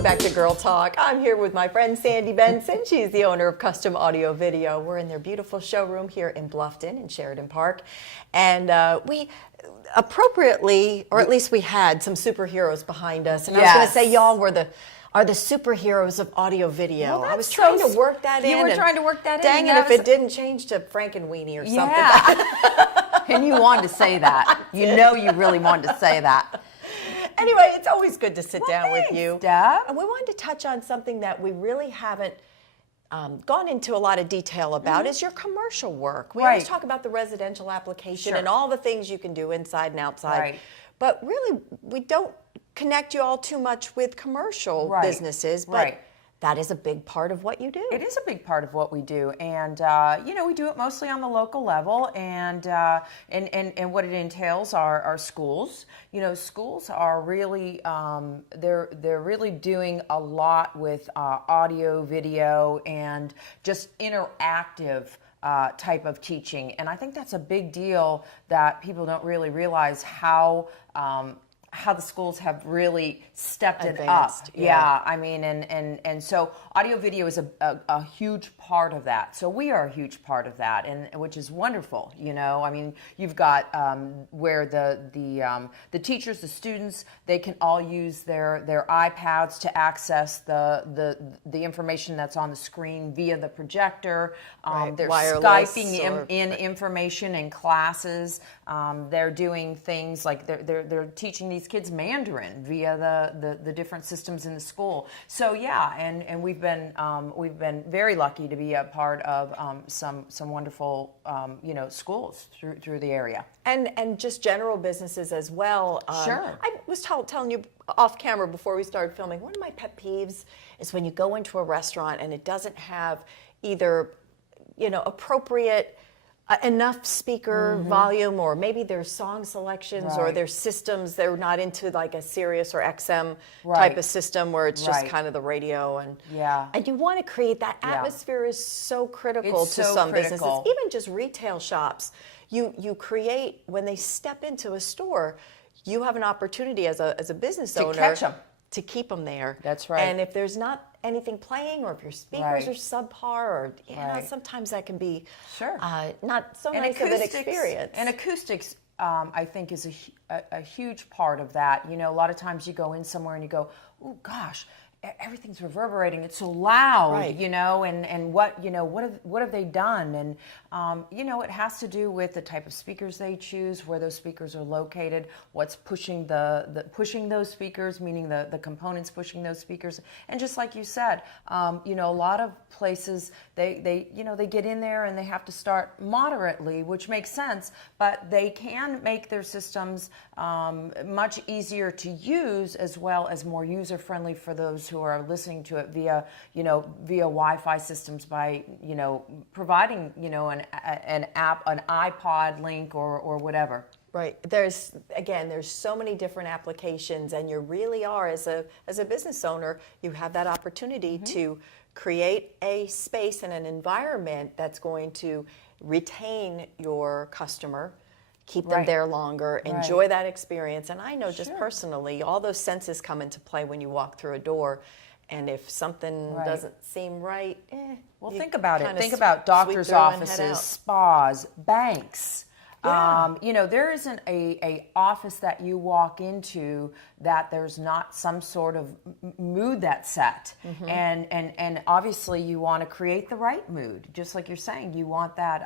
Welcome back to Girl Talk. I'm here with my friend Sandy Benson. She's the owner of Custom Audio Video. We're in their beautiful showroom here in Bluffton in Sheridan Park. And we appropriately, or at least we had some superheroes behind us. And I was going to say y'all are the superheroes of audio video. Well, I was trying to work that in. You were trying to work that in. Dang it, if it didn't change to Frankenweenie or something. Yeah. And you wanted to say that. You know you really wanted to say that. Anyway, it's always good to sit down with you. Deb. And we wanted to touch on something that we really haven't gone into a lot of detail about is your commercial work. We always talk about the residential application and all the things you can do inside and outside. But really, we don't connect you all too much with commercial businesses. But that is a big part of what you do. It is a big part of what we do, and you know, we do it mostly on the local level, and what it entails are schools. You know, schools are really they're really doing a lot with audio, video, and just interactive type of teaching, and I think that's a big deal that people don't really realize how the schools have really stepped it up. Yeah, I mean, and so audio video is a huge part of that. So we are a huge part of that, and which is wonderful. You know, I mean, you've got where the teachers, the students, they can all use their iPads to access the information that's on the screen via the projector. They're Skyping in information in classes. They're doing things like they're teaching these kids Mandarin via the different systems in the school. So yeah, and we've been very lucky to be a part of some wonderful you know, schools through the area. And just general businesses as well. Sure. I was telling you off camera before we started filming, one of my pet peeves is when you go into a restaurant and it doesn't have either, you know, appropriate enough speaker volume, or maybe there's song selections or there's systems. They're not into like a Sirius or XM type of system where it's just kind of the radio, and you want to create that atmosphere is so critical to some businesses, even just retail shops. You create, when they step into a store, you have an opportunity as a business owner to catch them, to keep them there. That's right. And if there's not anything playing, or if your speakers are subpar, or sometimes that can be not so nice of an experience. And acoustics, I think, is a huge part of that. You know, a lot of times you go in somewhere and you go, oh gosh, everything's reverberating, it's so loud, you know, and what have they done? And you know, it has to do with the type of speakers they choose, where those speakers are located, what's pushing pushing those speakers, meaning the components pushing those speakers. And just like you said, you know, a lot of places they get in there and they have to start moderately, which makes sense, but they can make their systems much easier to use, as well as more user friendly for those who are listening to it via Wi-Fi systems, by, you know, providing, you know, an app, an iPod link, or whatever. Right. There's so many different applications, and you really are, as a business owner, you have that opportunity to create a space and an environment that's going to retain your customer, keep them there longer, enjoy that experience. And I know just personally, all those senses come into play when you walk through a door. And if something doesn't seem right, well, think about it. Think about doctors' offices, spas, banks. You know, there isn't a office that you walk into that there's not some sort of mood that's set. And obviously you want to create the right mood, just like you're saying. You want that,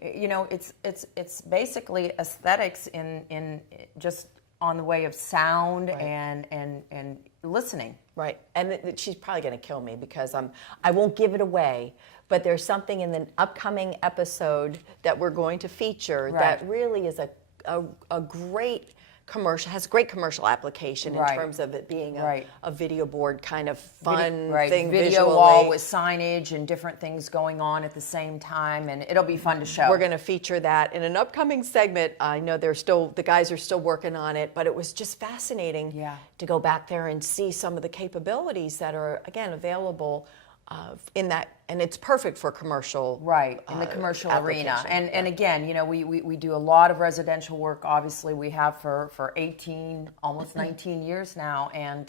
you know, it's basically aesthetics in just on the way of sound and listening. Right, and she's probably going to kill me because I won't give it away, but there's something in the upcoming episode that we're going to feature that really is a great commercial, has great commercial application in terms of it being a video board kind of fun thing video visually. Wall with signage and different things going on at the same time, and it'll be fun to show. We're going to feature that in an upcoming segment. I know the guys are still working on it, but it was just fascinating to go back there and see some of the capabilities that are, again, available in that and it's perfect for commercial. Right, in the commercial arena. application. And again, you know, we do a lot of residential work. Obviously, we have for 18, almost 19 years now. And,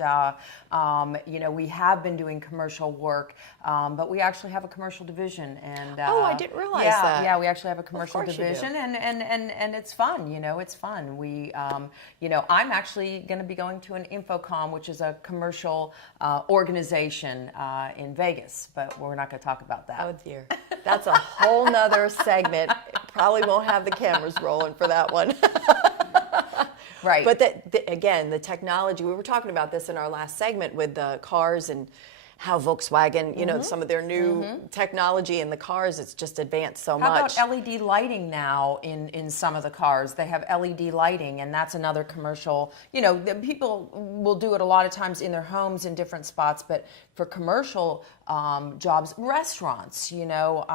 you know, we have been doing commercial work, but we actually have a commercial division. And Oh, I didn't realize yeah, that. Yeah, we actually have a commercial course you do. division. And it's fun, you know, it's fun. You know, I'm actually going to be going to an Infocom, which is a commercial organization in Vegas, but we're not going to talk about that. Oh dear, that's a whole nother segment. Probably won't have the cameras rolling for that one. Right. But again, the technology, we were talking about this in our last segment with the cars and how Volkswagen, you know, some of their new technology in the cars, it's just advanced so much. How about LED lighting now in some of the cars? They have LED lighting, and that's another commercial. You know, people will do it a lot of times in their homes in different spots, but for commercial jobs, restaurants, you know,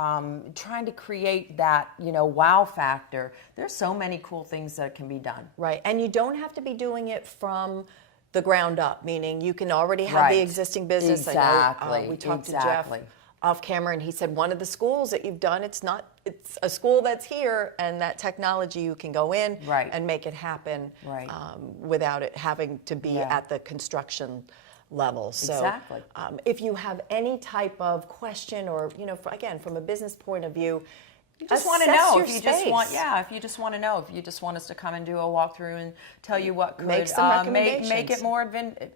trying to create that, you know, wow factor. There's so many cool things that can be done. Right, and you don't have to be doing it from the ground up, meaning you can already have Right. the existing business. Exactly. I know, we talked to Exactly. Jeff off camera, and he said one of the schools that you've done, it's a school that's here, and that technology you can go in Right. and make it happen Right. without it having to be Yeah. at the construction level. So Exactly. if you have any type of question, or you know, again, from a business point of view, You just want to assess know your if you just space. want, yeah. If you just want to know, if you just want us to come and do a walkthrough and tell you what could Make some make recommendations. it more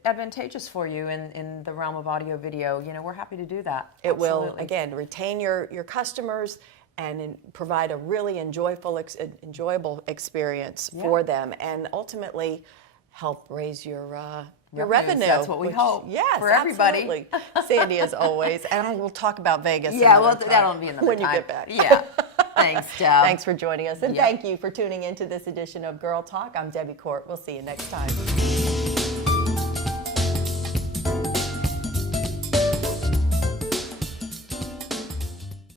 advantageous for you in the realm of audio video, you know, we're happy to do that. It will, Absolutely. again, retain your customers and provide a really enjoyable experience for them, and ultimately help raise your revenue. That's what we hope. Yes, For everybody. absolutely. Sandy, as always, and we'll talk about Vegas. Yeah, another well, time that'll be another when time. you get back. Yeah. Thanks, Deb. Thanks for joining us, and Yeah. thank you for tuning into this edition of Girl Talk. I'm Debbie Court. We'll see you next time.